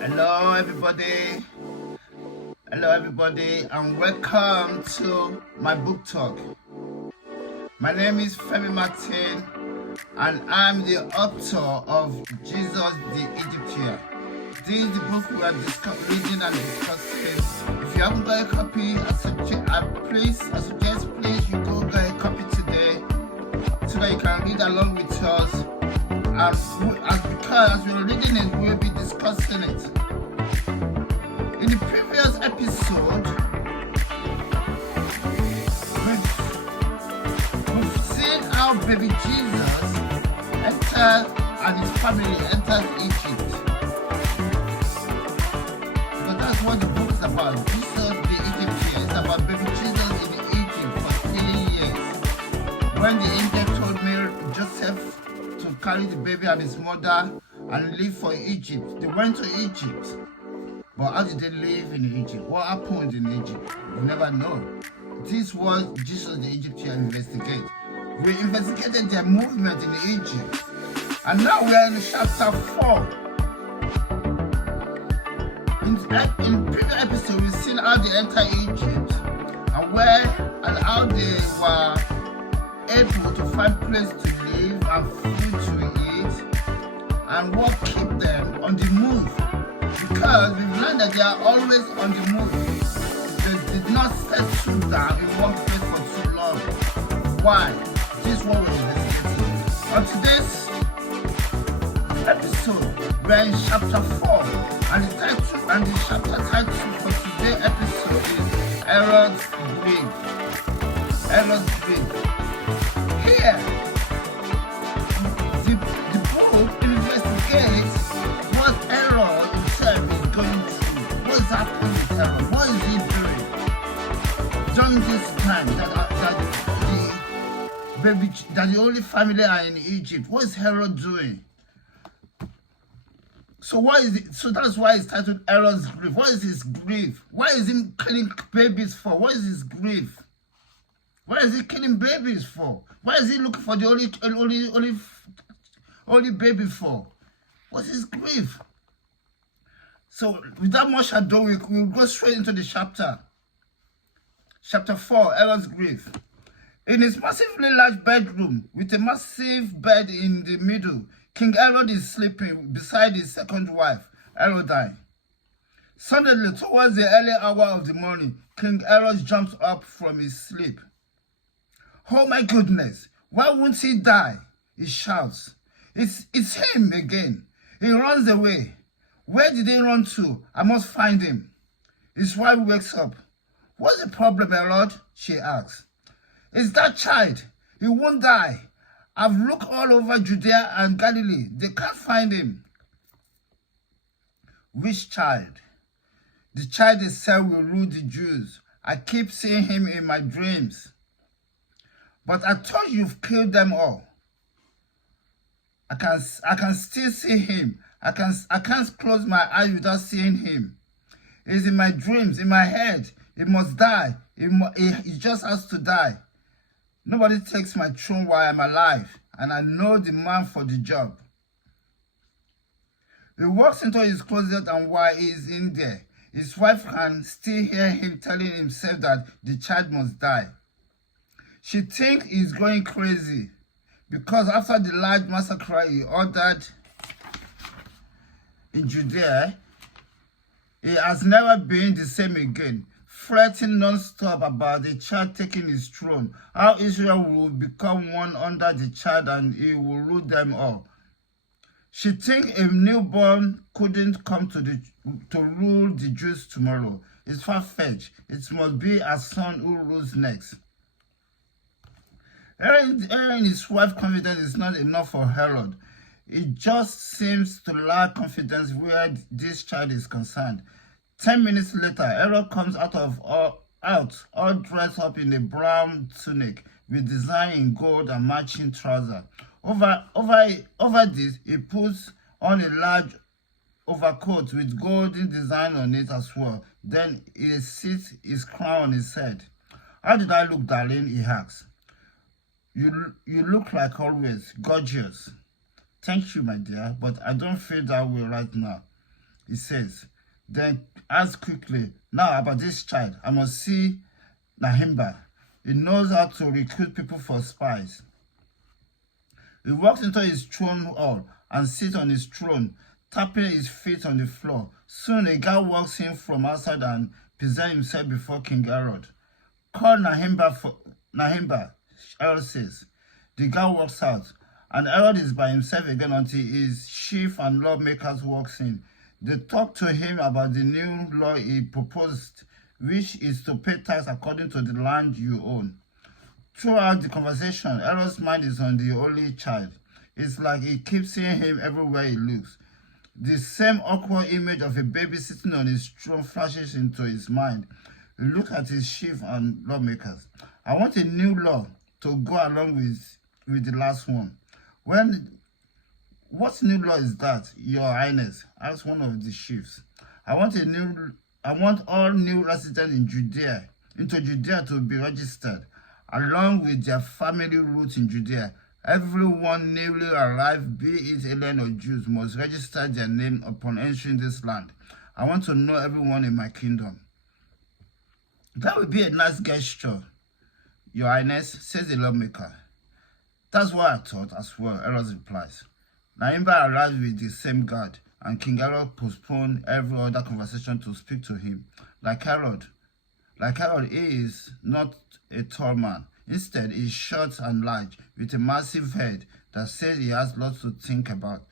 Hello, everybody. Hello, everybody, and welcome to my book talk. My name is Femi Martin, and I'm the author of Jesus the Egyptian. This is the book we are reading and discussing. If you haven't got a copy, I suggest please you go get a copy today so that you can read along with us. Because we're reading it, we'll be discussing it. In the previous episode, we've seen how baby Jesus entered and his family entered Egypt. But that's what the book is about. Jesus the Egyptian. It's about baby Jesus in Egypt for 3 years. When the angel told Mary, Joseph to carry the baby and his mother and leave for Egypt, they went to Egypt. But how did they live in Egypt? What happened in Egypt? We never know. This was Jesus the Egyptian investigate. We investigated their movement in Egypt. And now we are in chapter 4. In previous episode, we've seen how they entered Egypt and how they were able to find place to live and food to eat and what kept them on the move. Because we've learned that they are always on the move. They did not settle down in one place for too long. Why? This is what we're investigating. On today's episode, we're in chapter 4, and the chapter title for today's episode is Herod's Grave. Herod's Grave. Here, the book investigates what Herod himself is going through. What is happening with Herod? What is he doing during this time that the only family are in Egypt? What is Herod doing? So what is it? So that's why it's titled Herod's Grief. What is his grief? Why is he killing babies for? What is his grief? Why is he killing babies for? Why is he looking for the only baby for? What's his grief? So without much ado, we'll go straight into the chapter. Chapter 4, Herod's grief. In his massively large bedroom, with a massive bed in the middle, King Herod is sleeping beside his second wife, Herodias. Suddenly, towards the early hour of the morning, King Herod jumps up from his sleep. "Oh my goodness, why won't he die?" he shouts. It's him again. He runs away. "Where did he run to? I must find him." His wife wakes up. "What's the problem, Herod?" she asks. "It's that child. He won't die. I've looked all over Judea and Galilee. They can't find him." "Which child?" "The child they said will rule the Jews. I keep seeing him in my dreams." "But I thought you've killed them all." I can still see him. I can't close my eyes without seeing him. He's in my dreams, in my head. He must die. He just has to die. Nobody takes my throne while I'm alive, and I know the man for the job. He walks into his closet, and while he is in there, his wife can still hear him telling himself that the child must die. She thinks he's going crazy because after the large massacre he ordered in Judea, he has never been the same again, fretting non-stop about the child taking his throne, how Israel will become one under the child and he will rule them all. She thinks a newborn couldn't come to rule the Jews tomorrow. It's far-fetched. It must be a son who rules next. Hearing his wife's confidence is not enough for Herod. He just seems to lack confidence where this child is concerned. 10 minutes later, Herod comes out all dressed up in a brown tunic with design in gold and matching trousers. Over this, he puts on a large overcoat with golden design on it as well. Then he sits his crown on his head. "How did I look, darling?" he asks. You look like always, gorgeous." "Thank you, my dear, but I don't feel that way right now." he says. Then ask quickly, now about this child, I must see Nahimba. He knows how to recruit people for spies. He walks into his throne hall and sits on his throne, tapping his feet on the floor. Soon a guy walks in from outside and presents himself before King Herod. Call Nahimba, Herod says. The guy walks out, and Herod is by himself again until his chief and lawmakers walks in. They talk to him about the new law he proposed, which is to pay tax according to the land you own. Throughout the conversation, Herod's mind is on the only child. It's like he keeps seeing him everywhere he looks. The same awkward image of a baby sitting on his throne flashes into his mind. He looks at his chief and lawmakers. I want a new law to go along with the last one. What new law is that, Your Highness? Asked one of the chiefs. I want all new residents into Judea to be registered, along with their family roots in Judea. Everyone newly arrived, be it alien or Jews, must register their name upon entering this land. I want to know everyone in my kingdom. That would be a nice gesture, Your Highness, says the lawmaker. That's what I thought as well, Herod replies. Nahimba arrives with the same guard, and King Herod postponed every other conversation to speak to him. Like Herod, he is not a tall man. Instead, he's short and large, with a massive head that says he has lots to think about.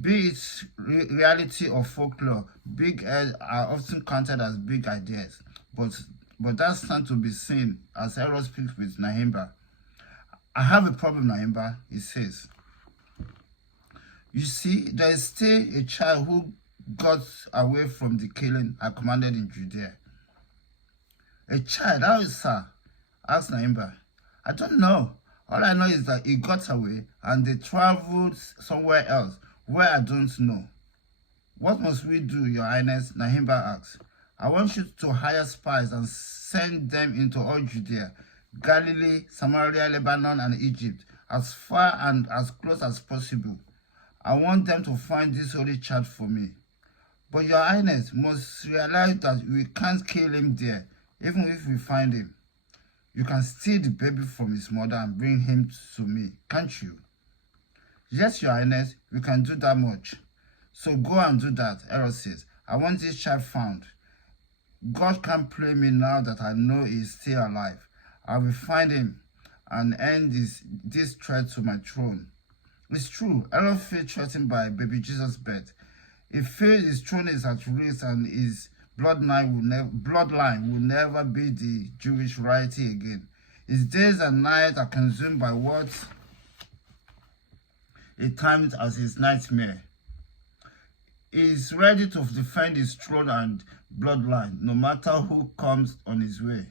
Be it reality or folklore, big heads are often counted as big ideas, but that stands to be seen as Herod speaks with Nahimba. I have a problem, Nahimba, he says. You see, there is still a child who got away from the killing I commanded in Judea. A child? How is sir? Asked Nahimba. I don't know. All I know is that he got away and they traveled somewhere else where I don't know. What must we do, Your Highness? Nahimba asked. I want you to hire spies and send them into all Judea, Galilee, Samaria, Lebanon, and Egypt, as far and as close as possible. I want them to find this holy child for me. But Your Highness must realize that we can't kill him there, even if we find him. You can steal the baby from his mother and bring him to me, can't you? Yes, Your Highness, we can do that much. So go and do that, Herod says. I want this child found. God can't play me now that I know he is still alive. I will find him and end this threat to my throne. It's true, Herod feels threatened by baby Jesus' birth. He feels his throne is at risk and his bloodline will never be the Jewish royalty again. His days and nights are consumed by what he times as his nightmare. He is ready to defend his throne and bloodline, no matter who comes in his way.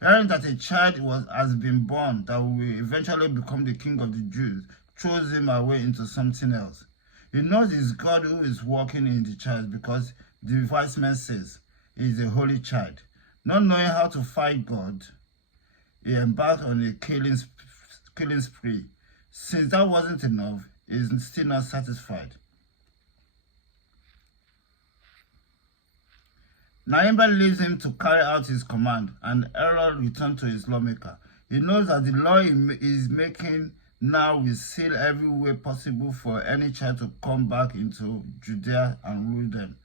Hearing that a child has been born that will eventually become the king of the Jews throws him away into something else. He knows it's God who is working in the child because the wise man says he is a holy child. Not knowing how to fight God, he embarked on a killing spree. Since that wasn't enough, he is still not satisfied. Nahimba leaves him to carry out his command, and Herod returns to his lawmaker. He knows that the law he is making now will seal every way possible for any child to come back into Judea and rule them.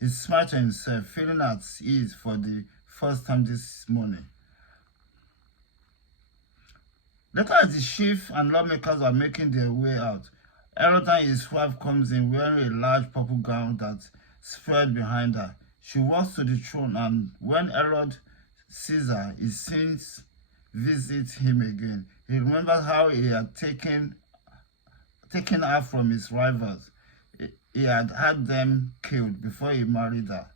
He smiles to himself, feeling at ease for the first time this morning. Later, as the chief and lawmakers are making their way out, Herod and his wife comes in wearing a large purple gown that's spread behind her. She walks to the throne, and when Herod sees her, he sins visits him again. He remembers how he had taken her from his rivals. He had had them killed before he married her.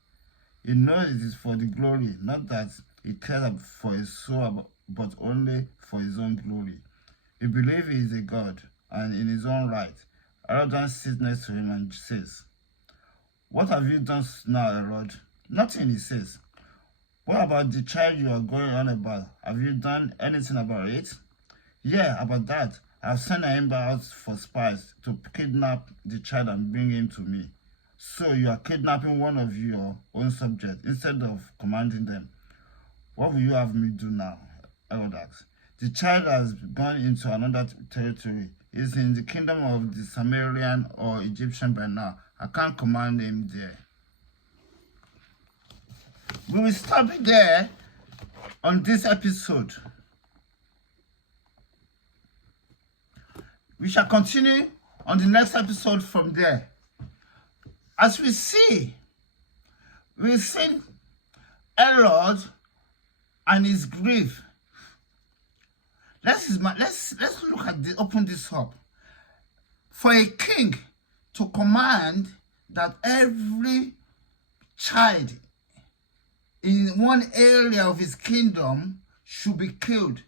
He knows it is for the glory, not that he cares for his soul, but only for his own glory. He believes he is a god, and in his own right. Herod sits next to him and says, "What have you done now, Herod?" "Nothing," he says. "What about the child you are going on about? Have you done anything about it?" "Yeah, about that. I'll send an ember out for spies to kidnap the child and bring him to me. So you are kidnapping one of your own subjects instead of commanding them. What will you have me do now? Herod asked. The child has gone into another territory. He's in the kingdom of the Sumerian or Egyptian by now. I can't command him there. We will stop it there on this episode. We shall continue on the next episode from there. As we see, we've seen Herod and his grief. Let's look at open this up. For a king to command that every child in one area of his kingdom should be killed.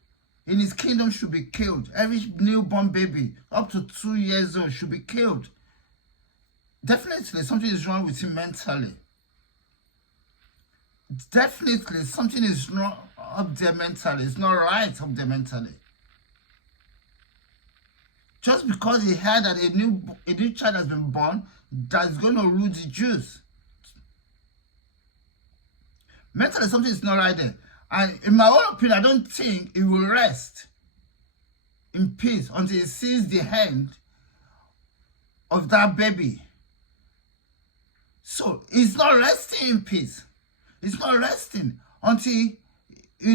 In his kingdom should be killed. Every newborn baby up to 2 years old should be killed. Definitely something is wrong with him mentally. Definitely something is wrong up there mentally. It's not right up there mentally. Just because he heard that a new child has been born that's going to rule the Jews. Mentally something is not right there. And in my own opinion, I don't think he will rest in peace until he sees the end of that baby. So he's not resting in peace. He's not resting until he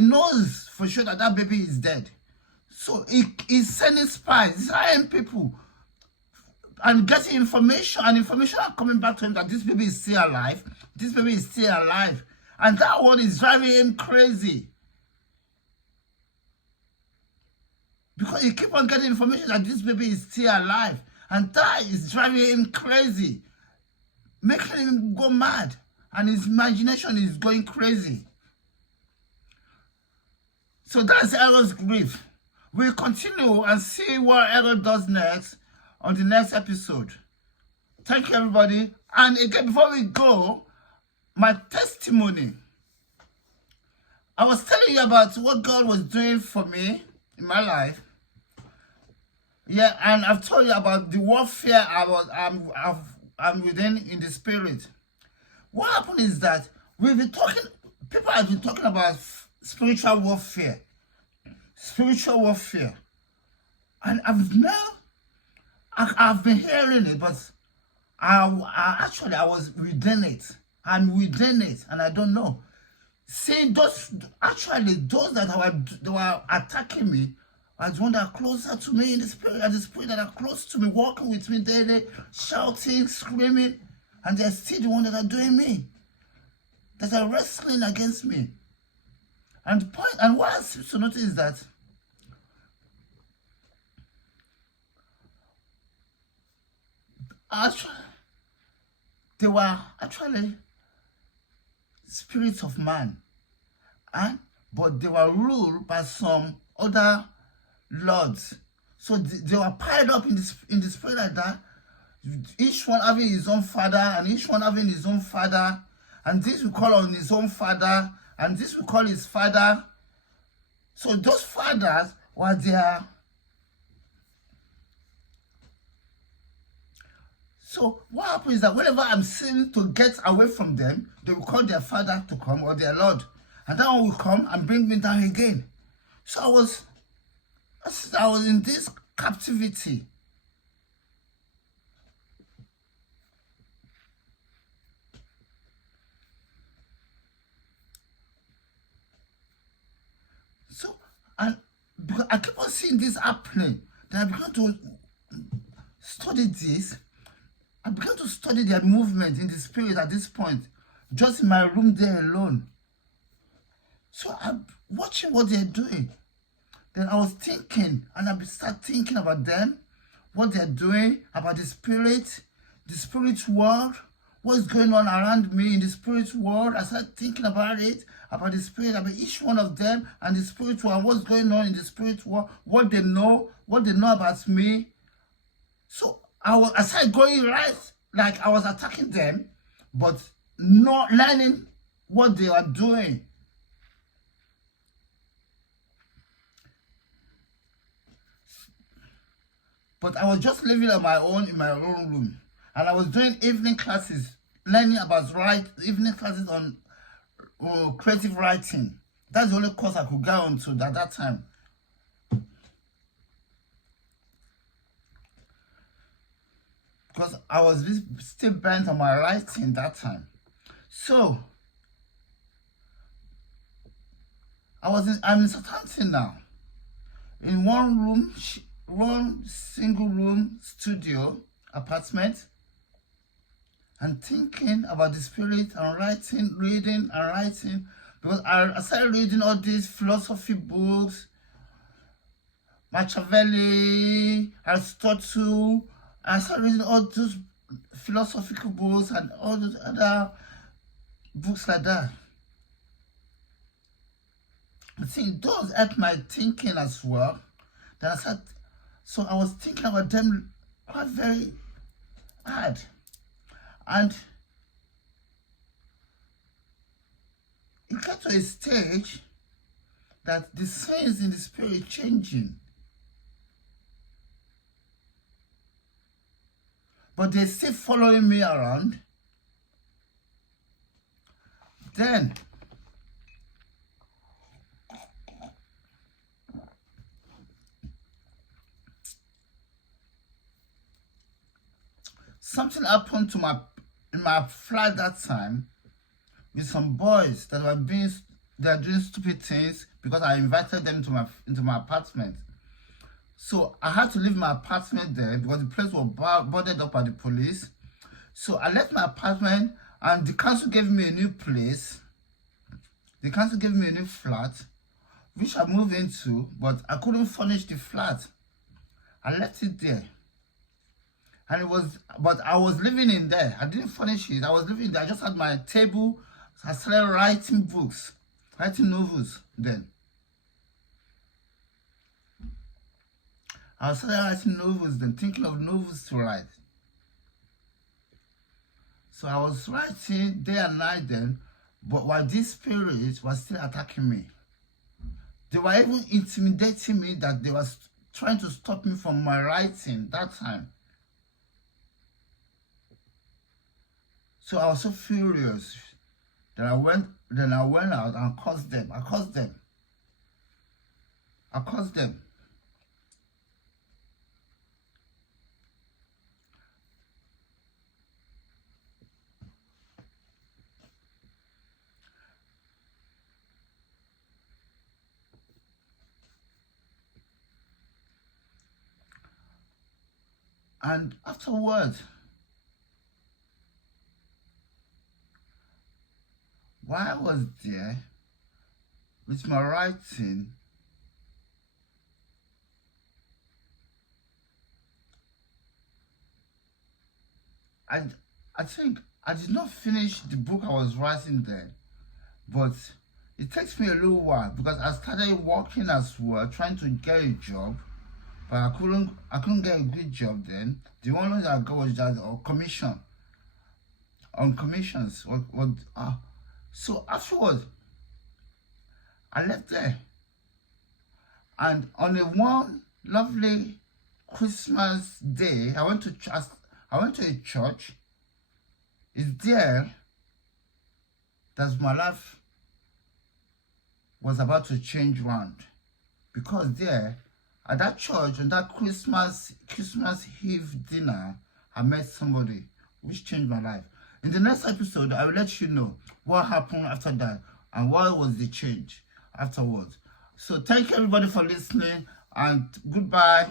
knows for sure that that baby is dead. So he's sending spies, he's hiring people and getting information, and information are coming back to him that this baby is still alive. This baby is still alive. And that one is driving him crazy. Because he keep on getting information that this baby is still alive. And that is driving him crazy. Making him go mad. And his imagination is going crazy. So that's Herod's grief. We'll continue and see what Herod does next on the next episode. Thank you, everybody. And again, before we go, my testimony. I was telling you about what God was doing for me in my life. Yeah, and I've told you about the warfare I'm within in the spirit. What happened is that people have been talking about spiritual warfare. Spiritual warfare. And I've been hearing it, but I was within it. I'm within it, and I don't know. See, those that were attacking me are the ones that are closer to me in the spirit, and the spirit that are close to me, walking with me daily, shouting, screaming, and they're still the ones that are doing me, that are wrestling against me. And what I seem to notice is that they were actually spirits of man, but they were ruled by some other lords. So they were piled up in the spirit like that, each one having his own father, and each one having his own father, and this we call on his own father, and this we call his father. So those fathers were there. So what happens is that whenever I'm seen to get away from them, they will call their father to come, or their lord, and that one will come and bring me down again. So I was in this captivity. So, and because I keep on seeing this happening, then I began to study this. I began to study their movement in the spirit at this point, just in my room there alone. So I'm watching what they're doing. Then I was thinking, and I started thinking about them, what they're doing, about the spirit world, what's going on around me in the spirit world. I started thinking about it, about the spirit, about each one of them, and the spirit world, what's going on in the spirit world, what they know about me. So I started going right, like I was attacking them, but not learning what they are doing. But I was just living on my own in my own room. And I was doing evening classes, learning about evening classes on creative writing. That's the only course I could get onto at that time. Because I was still bent on my writing that time. So I'm in Southampton now. In one single room studio apartment, and thinking about the spirit and reading and writing, because I started reading all these philosophy books, Machiavelli, Aristotle. I started reading all those philosophical books and all those other books like that. I think those helped my thinking as well. Then so I was thinking about them quite very hard. And it got to a stage that the signs in the spirit changing. But they're still following me around. Then something happened to in my flat that time with some boys that were doing stupid things because I invited them into my apartment. So I had to leave my apartment there because the place was boarded up by the police. So I left my apartment and the council gave me a new place. The council gave me a new flat, which I moved into, but I couldn't furnish the flat. I left it there. And but I was living in there. I didn't furnish it. I was living there. I just had my table. So I started writing books, writing novels then. I started writing novels then, thinking of novels to write. So I was writing day and night then, but while these spirits were still attacking me. They were even intimidating me, that they were trying to stop me from my writing that time. So I was so furious that I went out and cursed them. I cursed them. And afterwards, while I was there with my writing, I think I did not finish the book I was writing then, but it takes me a little while because I started working as well, trying to get a job, but I couldn't get a good job then. The only thing I got was just a commission. On commissions. So afterwards, I left there. And on one lovely Christmas day, I went to a church. It's there that my life was about to change round. Because there, at that church, on that Christmas Eve dinner, I met somebody which changed my life. In the next episode, I will let you know what happened after that and what was the change afterwards. So thank you everybody for listening, and goodbye.